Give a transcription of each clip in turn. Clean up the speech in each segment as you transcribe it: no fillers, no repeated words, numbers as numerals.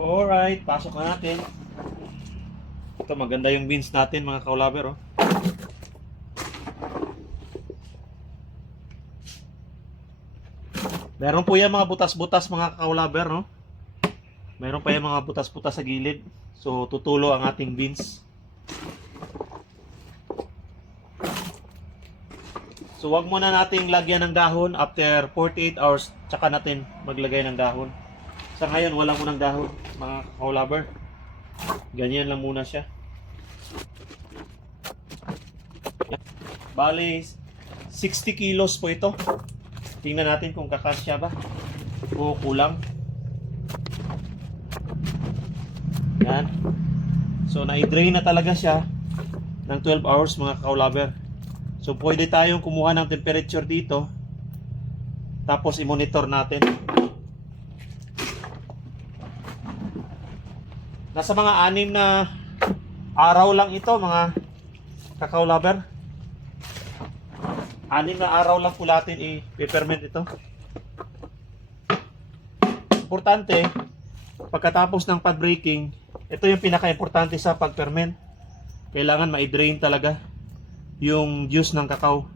Alright, pasok na natin. Ito, maganda yung beans natin mga kaulaber, oh. Meron po yan mga butas-butas mga kaulaber, no? Meron pa yung mga butas-butas sa gilid. So, tutulo ang ating beans. So, wag muna nating lagyan ng dahon after 48 hours. Tsaka natin maglagay ng dahon. Sa ngayon, wala munang dahon mga kaulaber. Ganyan lang muna siya. Bali, 60 kilos po ito. Tingnan natin kung kakasya ba o kulang. Yan. So, na-drain na talaga siya ng 12 hours mga kaulaber. So, pwede tayong kumuha ng temperature dito. Tapos, i-monitor natin. Nasa mga 6 na araw lang ito mga kakaulaber. 6 na araw lang po natin i-ferment ito. Importante, pagkatapos ng pad breaking, ito yung pinaka-importante sa pag-ferment. Kailangan ma-drain talaga yung juice ng kakao.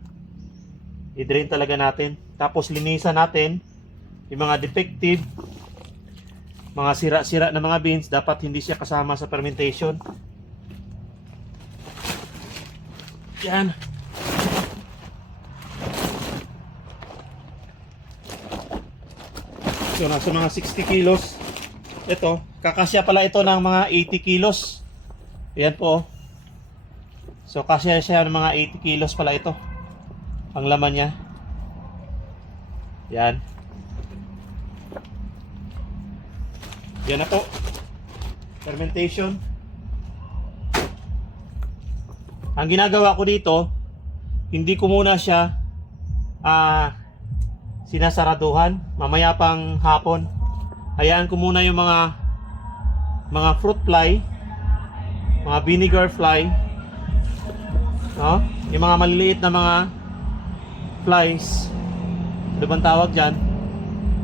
I-drain talaga natin. Tapos linisan natin yung mga defective, mga sira-sira na mga beans. Dapat hindi siya kasama sa fermentation. Yan. So, nasa mga 60 kilos. Ito, kakasya pala ito ng mga 80 kilos. Ayan po. So, kasya siya ng mga 80 kilos pala ito. Ang laman niya. Yan. Yan na po. Fermentation. Ang ginagawa ko dito, hindi ko muna siya sinasaraduhan. Mamaya pang hapon, hayaan ko muna yung mga fruit fly, mga vinegar fly, no? Yung mga maliliit na mga flies, ano bang tawag dyan,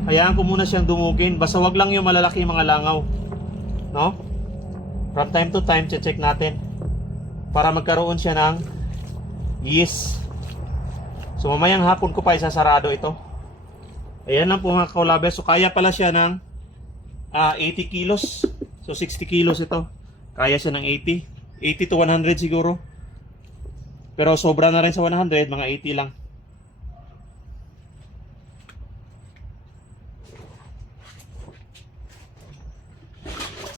hayaan ko muna siyang dumugin. Basta wag lang yung malalaki mga langaw, no? From time to time, check natin para magkaroon siya ng yeast. So mamayang hapon ko pa isasarado ito. Ayan lang po mga kaulaber. So kaya pala siya ng 80 kilos. So 60 kilos ito. Kaya siya ng 80 to 100 siguro. Pero sobra na rin sa 100, mga 80 lang.